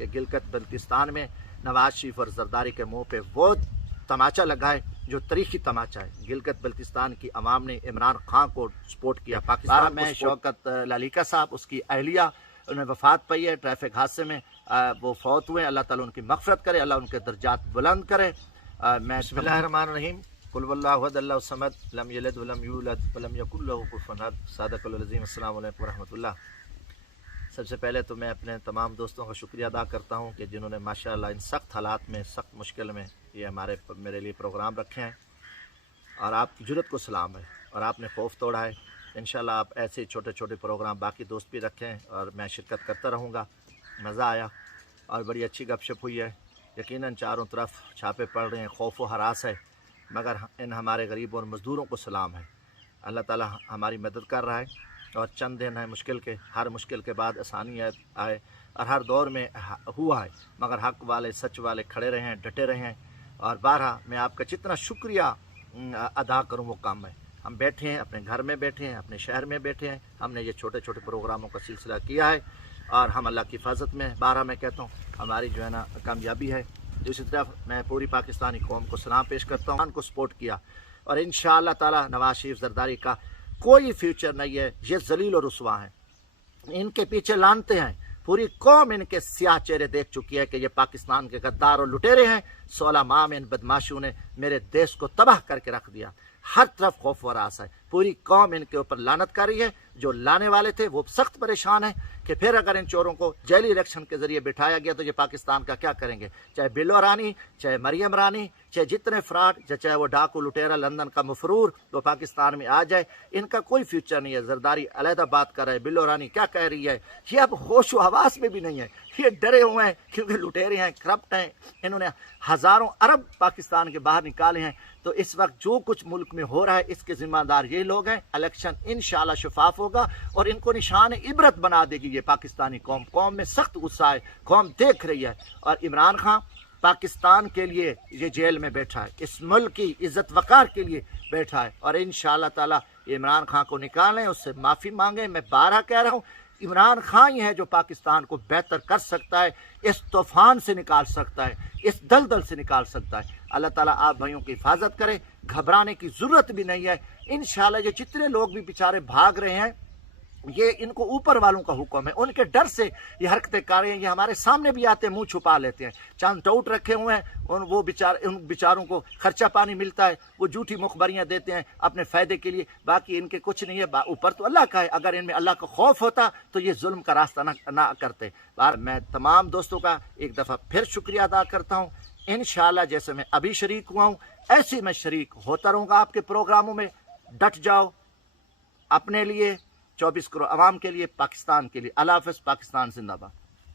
کہ گلگت بلتستان میں نواز شریف اور زرداری کے منہ پہ وہ تماچا لگا ہے جو تاریخی تماچا ہے۔ گلگت بلتستان کی عوام نے عمران خان کو سپورٹ کیا۔ پاکستان میں شوکت لالیکا صاحب، اس کی اہلیہ، انہیں وفات پائی ہے ٹریفک حادثے میں، وہ فوت ہوئے۔ اللہ تعالیٰ ان کی مغفرت کرے، اللہ ان کے درجات بلند کرے۔ میں بسم اللہ الرحمن الرحیم، قل واللہ احد اللہ الصمد لم یلد ولم یولد ولم یکن لہ کفوا احد، صادق العظیم۔ السلام علیکم ورحمۃ اللہ۔ سب سے پہلے تو میں اپنے تمام دوستوں کا شکریہ ادا کرتا ہوں کہ جنہوں نے ماشاءاللہ ان سخت حالات میں، سخت مشکل میں یہ میرے لیے پروگرام رکھے ہیں، اور آپ کی جرت کو سلام ہے، اور آپ نے خوف توڑا ہے۔ انشاءاللہ آپ ایسے چھوٹے چھوٹے پروگرام باقی دوست بھی رکھیں، اور میں شرکت کرتا رہوں گا۔ مزہ آیا اور بڑی اچھی گپ شپ ہوئی ہے۔ یقیناً چاروں طرف چھاپے پڑ رہے ہیں، خوف و ہراس ہے، مگر ان ہمارے غریبوں اور مزدوروں کو سلام ہے۔ اللہ تعالیٰ ہماری مدد کر رہا ہے، اور چند دن ہے مشکل کے، ہر مشکل کے بعد آسانی آئے، اور ہر دور میں ہوا ہے، مگر حق والے، سچ والے کھڑے رہے ہیں، ڈٹے رہے ہیں۔ اور بارہا میں آپ کا جتنا شکریہ ادا کروں وہ کم ہے۔ ہم بیٹھے ہیں، اپنے گھر میں بیٹھے ہیں، اپنے شہر میں بیٹھے ہیں، ہم نے یہ چھوٹے چھوٹے پروگراموں کا سلسلہ کیا ہے، اور ہم اللہ کی حفاظت میں، بارہا میں کہتا ہوں ہماری جو ہے نا کامیابی ہے۔ دوسری طرف میں پوری پاکستانی قوم کو سلام پیش کرتا ہوں، ان کو سپورٹ کیا، اور انشاءاللہ تعالی نواز شریف زرداری کا کوئی فیوچر نہیں ہے، یہ ذلیل و رسوا ہیں، ان کے پیچھے لانتے ہیں۔ پوری قوم ان کے سیاہ چہرے دیکھ چکی ہے کہ یہ پاکستان کے غدار اور لٹیرے ہیں۔ 16 ماہ میں ان بدماشوں نے میرے دیش کو تباہ کر کے رکھ دیا، ہر طرف خوف و ہراس ہے۔ پوری قوم ان کے اوپر لعنت کر رہی ہے۔ جو لانے والے تھے وہ سخت پریشان ہیں کہ پھر اگر ان چوروں کو جیلی الیکشن کے ذریعے بٹھایا گیا تو یہ پاکستان کا کیا کریں گے؟ چاہے بلو رانی، چاہے مریم رانی، چاہے جتنے فراڈ، چاہے وہ ڈاکو لٹیرا لندن کا مفرور وہ پاکستان میں آ جائے، ان کا کوئی فیوچر نہیں ہے۔ زرداری علیحدہ بات کر رہے، بلو رانی کیا کہہ رہی ہے، یہ اب ہوش و حواس میں بھی نہیں ہے، یہ ڈرے ہوئے ہیں کیونکہ لٹیرے ہیں، کرپٹ ہیں، انہوں نے ہزاروں ارب پاکستان کے باہر نکالے ہیں۔ تو اس وقت جو کچھ ملک میں ہو رہا ہے اس کے ذمہ دار یہ لوگ ہیں۔ الیکشن انشاءاللہ شفاف ہوگا، اور ان کو نشان عبرت بنا دے گی یہ پاکستانی قوم۔ قوم میں سخت غصہ ہے، قوم دیکھ رہی ہے، اور عمران خان پاکستان کے لیے یہ جیل میں بیٹھا ہے، اس ملک کی عزت وقار کے لیے بیٹھا ہے، اور انشاءاللہ تعالی عمران خان کو نکالیں، اس سے معافی مانگیں۔ میں بارہا کہہ رہا ہوں، عمران خان ہی ہے جو پاکستان کو بہتر کر سکتا ہے، اس طوفان سے نکال سکتا ہے، اس دلدل سے نکال سکتا ہے۔ اللہ تعالیٰ آپ بھائیوں کی حفاظت کرے، گھبرانے کی ضرورت بھی نہیں ہے۔ انشاءاللہ یہ جتنے لوگ بھی بیچارے بھاگ رہے ہیں، یہ ان کو اوپر والوں کا حکم ہے، ان کے ڈر سے یہ حرکتیں کر رہے ہیں۔ یہ ہمارے سامنے بھی آتے ہیں، منہ چھپا لیتے ہیں، چند ٹوٹ رکھے ہوئے ہیں، ان بیچاروں کو خرچہ پانی ملتا ہے، وہ جھوٹی مخبریاں دیتے ہیں اپنے فائدے کے لیے، باقی ان کے کچھ نہیں ہے، اوپر تو اللہ کا ہے۔ اگر ان میں اللہ کا خوف ہوتا تو یہ ظلم کا راستہ نہ کرتے۔ میں تمام دوستوں کا ایک دفعہ پھر شکریہ ادا کرتا ہوں۔ انشاءاللہ جیسے میں ابھی شریک ہوا ہوں ایسے میں شریک ہوتا رہوں گا آپ کے پروگراموں میں۔ ڈٹ جاؤ اپنے لیے، 24 کروڑ عوام کے لیے، پاکستان کے لیے۔ اللہ حافظ، پاکستان زندہ باد۔